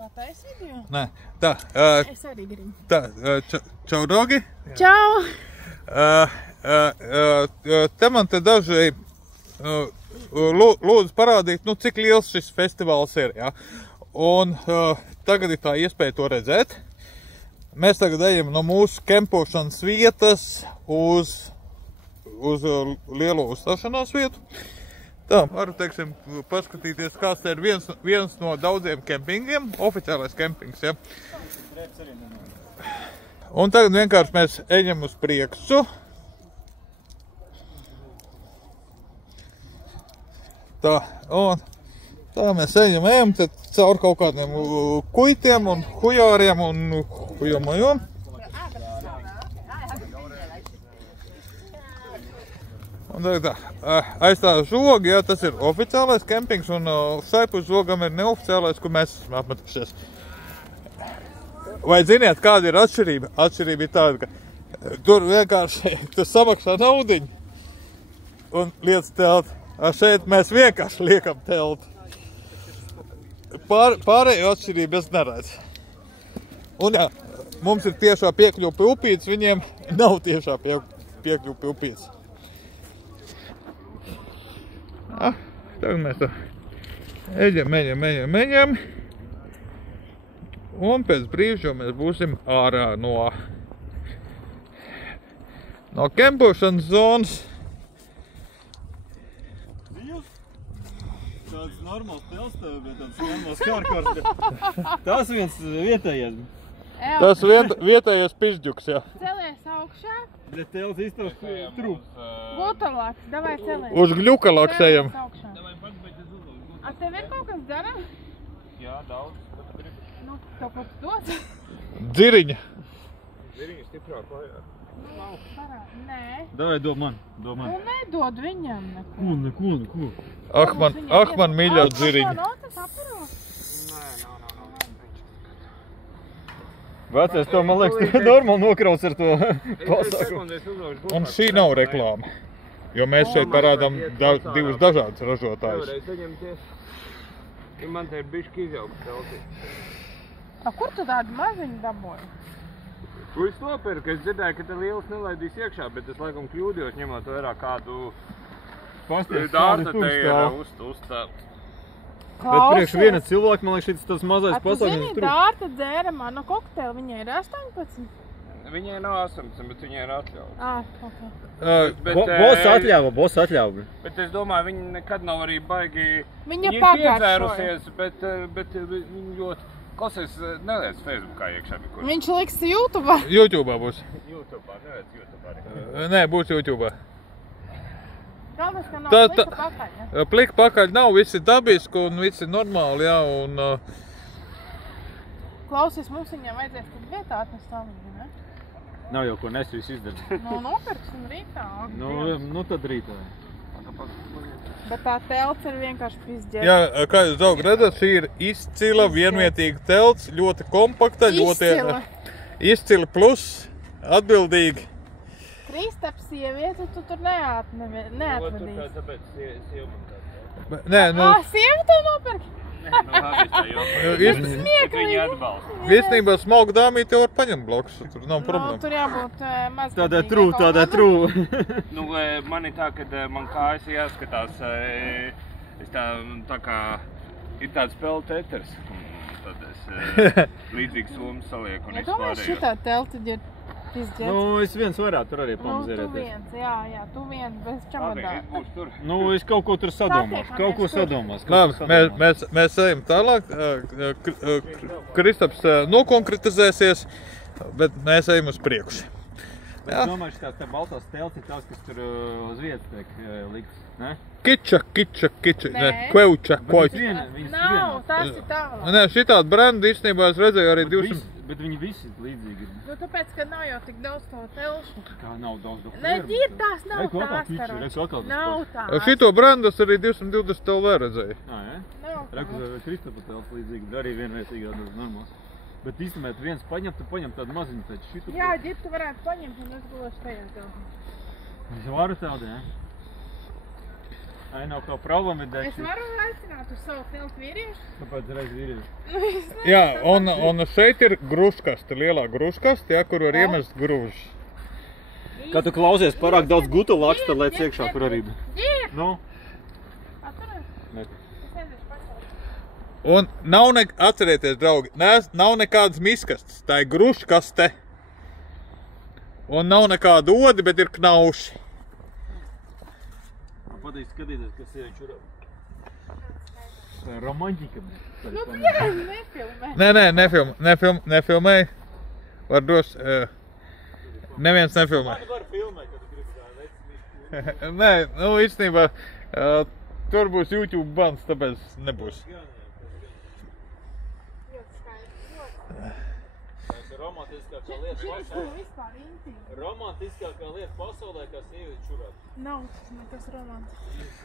Kā taisīt, jo? Nē, tā. Es arī gribu. Tā, čau, draugi. Čau! Te man te daži lūdzu parādīt, nu, cik liels šis festivāls ir, jā. Un tagad ir tā iespēja to redzēt. Mēs tagad ejam no mūsu kempošanas vietas uz lielo uzstāšanās vietu. Tā, varu, teiksim, paskatīties, kāds ir viens no daudziem kempingiem, oficiālais kempings, ja. Un tagad vienkārši mēs ejam uz priekšu. Tā, un tā mēs ejam, tad caur kaut kādiem kuitiem un hujāriem un hujamajom. Un tagad tā, aiz tā žoga, jā, tas ir oficiālais kempings, un šaipus žogam ir neoficiālais, kur mēs esam apmetušies. Vai ziniet, kāda ir atšķirība? Atšķirība ir tāda, ka tur vienkārši tu samaksā naudiņu un liec telti. Šeit mēs vienkārši liekam telti. Pārējo atšķirību es neredzu. Un jā, mums ir tiešā piekļuva pie upītes, viņiem nav tiešā piekļuva pie upītes. Tagad mēs tā ejam. Un pēc brīža mēs būsim ārā no kempošanas zonas. Tāds normāls telstev, bet tāds normāls kārkārs. Tas viens vietējais. Tas vietējais pižģuks, jā. Celies augšā. Bet tels iztās trūk. Gultalāks, davai celies. Uz gļukalāks ejam. A tev ir kaut kas dara? Jā, daudz. Nu, kaut ko tu dod? Dziriņa. Dziriņa stiprāk vajag. Nē. Davai, dod man. Tu nedod viņam neko. Neko. Ak, man mīļā dziriņa. Nav tas aparos? Vecais, to, man liekas, tu normāli nokrauc ar to pasākumu. Un šī nav reklāma, jo mēs šeit parādām divus dažādus ražotājus. Man te ir bišķi izjaukt telti. A, kur tu tādu maziņu dabūji? Tu esi nopirka, es dzirdēju, ka te lielas nelaidīs iekšā, bet es laikam kļūdījos ņemot vērā kādu dārta te ir uzstāvt. Bet priekš viena cilvēka, man liekas, tas mazais pasākums trūk. Tu zini, dārta dzērama no kokteila, viņai ir 18? Viņai nav 18, bet viņai ir atļauts. Ok. Boss atļauba. Bet es domāju, viņa nekad nav arī baigi... Viņa piedzērusies, bet viņa ļoti... Klausies, neliec Facebookā iekšā. Viņš liks YouTube'ā? YouTube'ā būs. YouTube'ā, neliec YouTube'ā. Nē, būs YouTube'ā. Galvenais, ka nav plika pakaļ, ja? Plika pakaļ nav, viss ir dabiski un viss ir normāli, jā, un... Klausies, mums viņam vajadzēs tad vietā atnest tālīgi, ne? Nav jau ko nes, viss izdarīt. Nu, nopirksim rītā. Nu tad rītā. Bet tā telts ir vienkārši pizģēta. Jā, kā jūs draugi redzat, šī ir izcila, vienvietīga telts, ļoti kompakta, ļoti... Izcila plus, atbildīgi. Kristaps sievieti tu tur neatvedīs. Tāpēc sieva man tāds. Nē, nu... Sieva tev nopirk? Nē, nu labi, tā jau. Viņa atbalsta. Īstenībā smalku dāmīti jau var paņemt blakus, tur nav problēma. Tur jābūt maz... Tādā trū. Nu, man ir tā, kad man kājas jāskatās, tā kā ir tāds spēle teters. Tad es līdzīgu somu salieku un izpārējo. Ja tu šitā telti ir pizģēts? Nu, es viens varētu tur arī pamazērēties. Nu, tu viens, jā, tu viens bez čamadā. Nu, es kaut ko tur sadomās. Labi, mēs ejam tālāk. Kristaps nokonkretizēsies, bet mēs ejam uz priekšu. Es domāju, ka tās baltās telts ir tās, kas tur uz vietas tiek likts, ne? Kiča, kveuča, Nav, tās ir tālāk. Nē, šitādu brendu īstenībā es redzēju arī 200. Bet viņi visi līdzīgi. Nu, tāpēc, ka nav jau tik daudz to telšu. Kā nav daudz dokumentu? Ne, ir tās, nav tās. Nav tās. Šito brendu es arī 220 LV redzēju. Nav tās. Kristapa telts līdzīgi, arī vienvietīgā normāls. Bet īstenībā, tu viens paņem tādu maziņu taču šitu. Jā, ģiptu varētu paņemt un es gulēšu tajā teltā. Es varu tādu, jā? Ai nav kā problēma ir Es degšana. varu aicināt uz savu filmu vīriešu? Tāpēc reiz vīrieši. Jā, un šeit ir gruškaste, lielā gruškaste, ja, kur var iemest grūžus. Kad tu klausies pārāk daudz guta laksta, tad lēc iekšā, kur arī. Ģēr! Nu? Atturēs? Ne. Es aiziešu pasauli. Un nav atcerieties, draugi, nav nekādas miskastes, tā ir gruškaste. Un nav nekāda odi, bet ir knauši. Man patīk skatīties, kas ir čurā. Tā ir romantika. Nu, jā, nefilmē. Nefilmēji. Var dos... Neviens nefilmē. Man var filmēt, kad tu gribi tā veci. Nē, nu, īstenībā, tur būs YouTube bans, tāpēc nebūs. Tas ir romantiskākā lieta pasaulē. Vispār intīmi. Romantiskākā lieta pasaulē, kā sievieti čurāt. Nav nekas romantisks.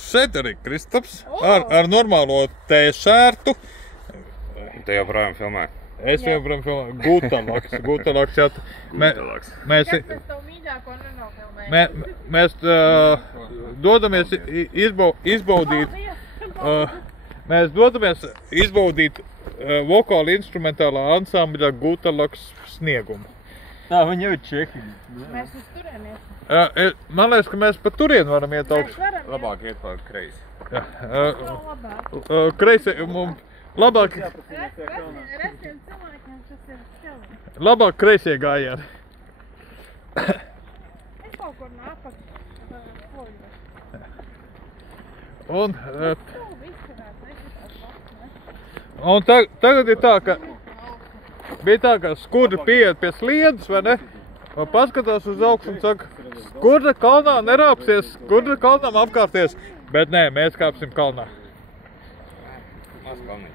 Šeit arī Kristaps ar normālo t-šērtu. Te joprojām filmē. Es joprojām filmēju. Gutalaks, jā. Mēs Kas tas tavu mīļāko nenofilmēji? mēs dodamies izbaudīt. Mēs dodamies izbaudīt vokāli instrumentālā ansambļa Gutalaks sniegumu. Tā, viņi jau ir čehi. Mēs uz turiemies. Man liekas, ka mēs pa turien varam iet Mēs augšu. varam, jā. Labāk iet pār kreisi. Nav labāk. Kreisi, mums labāk Restiem cilvēkiem tas ir šķelvi. labāk kreisie gājieni. Es kaut kur nāpat poļu. Un, Tu izskatās, neizskatās labs, ne? un tagad ir tā, ka bija tā, ka skudri pieiet pie sliedas, vai ne? Un paskatās uz augšu un saka, skudra kalnā nerāpsies, skudra kalnām apkārties. Bet nē, mēs kāpsim kalnā. Maz kalniņš.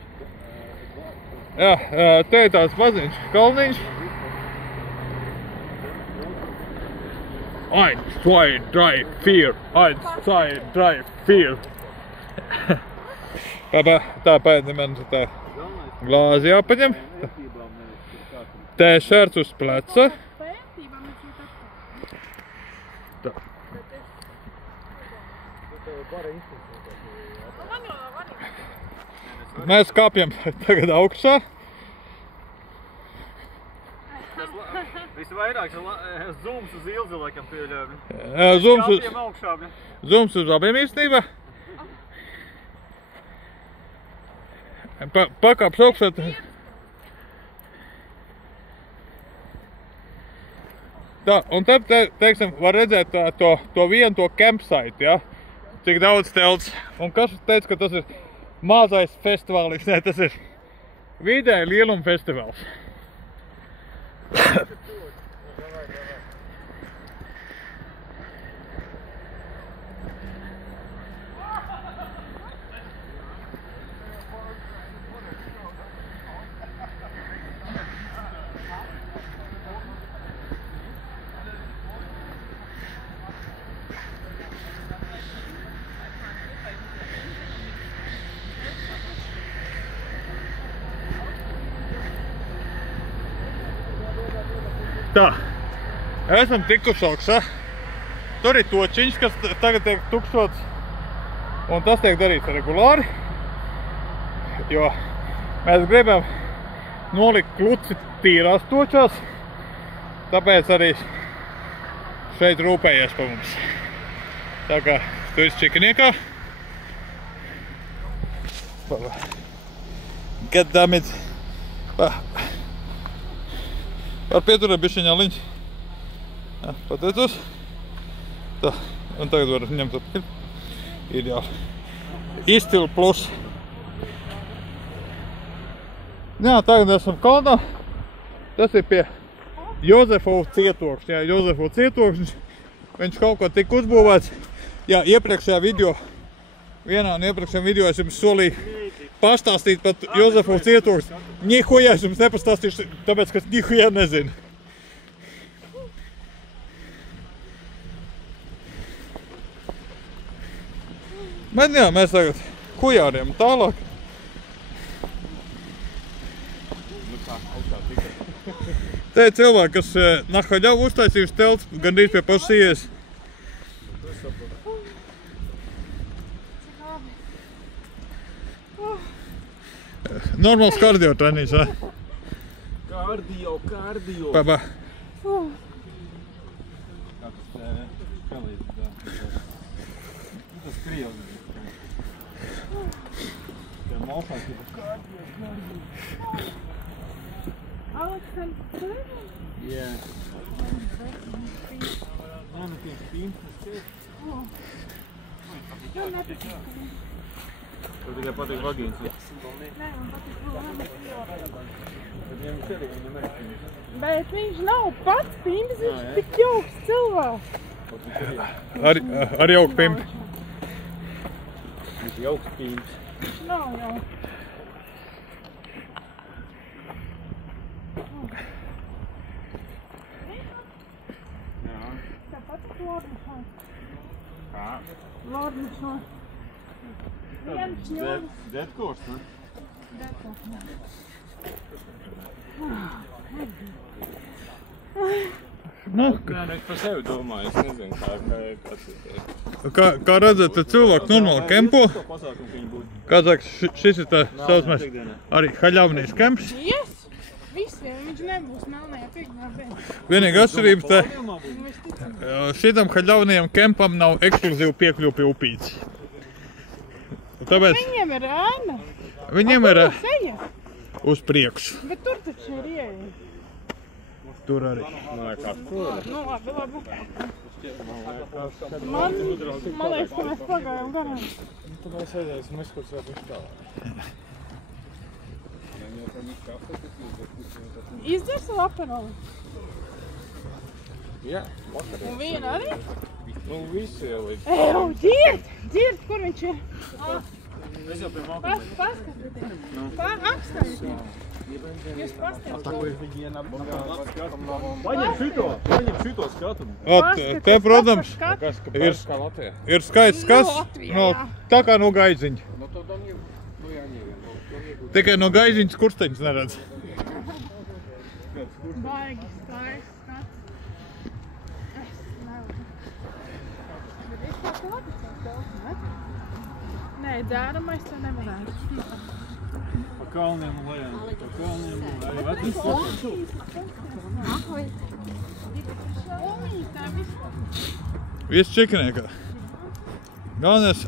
Jā, te ir tāds maziņš kalniņš. 1, 2, 3, 4. 1, 2, 3, 4. Tā pēdne man tā glāzi jāpaņem. T-šerts uz pleca. Pētībā mēs jau tā. Tā. Mēs kāpjam tagad augšā. Visvairāk zooms uz ilzi, laikam, pieļauj. Zooms augšā. uz abiem īstenībā. Pakāps augšā. Tā, un tad, teiksim, var redzēt to vienu to campsite, ja? Cik daudz telts. Un kas teica, ka tas ir mazais festivālis? Nē, tas ir vidēji lieluma festivāls. Tā, esam tikuši augšā. Tur ir točiņš, kas tagad tiek tukšots. Un tas tiek darīts regulāri. Jo mēs gribam nolikt kluci tīrās točās. Tāpēc arī šeit rūpējies pa mums. Tā kā tu esi čikiniekā. Goddammit. Var pieturēt bišķiņā liņš. Jā, pateicos. Tā, un tagad var ņemt atpakaļ. Ideāli. Izcili plus. Jā, tagad esam kalnā. Tas ir pie Jozefu cietokšņa. Jā, Jozefu cietokšņš. Viņš kaut ko tika uzbūvēts. Jā, iepriekšējā video. Vienā no iepriekšējām video es jums solīju pastāstīt pat Jozefu cietokšņu. Nihuja es jums nepastāstīšu, tāpēc, ka nihuja nezinu. Bet jā, mēs tagad hujāriem tālāk. Te ir cilvēki, kas nahaļau uztaisījuši telts gandrīz pie pašas ies. Normāls kardio treniņš, vai? Kardio. Pa. Kā tas pelīdz, tā. Tas krievs. Tā malšās ir kardio. Aleksandrs, Jā. Man ir tiem pīns, tas Tev tikai patīk vagīns. Nē, man patīk lūdzu. Bet viņam arī viņam arī pīns. Bet viņš nav pats pīns, viņš tik jauks cilvēks. Ar jauku pimpi. Viņš jauks pīns. Viņš nav jau. Jā. Tev patīk lornišana? Kā? Lornišana. Viens ņūlis. Deadkors, ne? Nu, Nē, es par sevi domāju, es nezinu, kāds ir. kā redzat, te cilvēki normāli kempo. To pasākumu viņi būtu. Kā saka, šis ir tā saucamais arī haļavnīs kemps. Yes! Visiem viņš nebūs melnajā piekdienā, bet Vienīgā atšķirība te, viņš ticam. šitam haļavnajam kempam nav ekskluzīvu piekļuvi pie upītes. Tāpēc Viņiem ir ēna. viņiem ir Seja. uz priekšu. Bet tur taču ir ieeja. Tur arī. Nu, labi. Man liekas, ka mēs pagājām garām. Tad mēs aizēsim, mēs kaut kā viņš tālāk. Izdzers savu aperoli. Jā, vakar. Un viena arī? Nu, visi jau līdz. Dzird, kur viņš ir? Es jau pie mākam. Paskatieties. Apstājieties. Jūs paskatieties. Paņem šito skatumu. Te, protams, Ir kā Latvijā. ir skaists kas, Latvijā, no, jā. tā kā no gaiziņa. Tikai no gaiziņas kursteņas neredz. Baigi skaists skats. Es nevaru. Bet es kā labi daudz, ne? Nē, dzēramais to nevarētu. Pa kalniem un lejām. Pa kalniem un arī vecas Omītā vispār. Viss čikiniekā. Galvenais,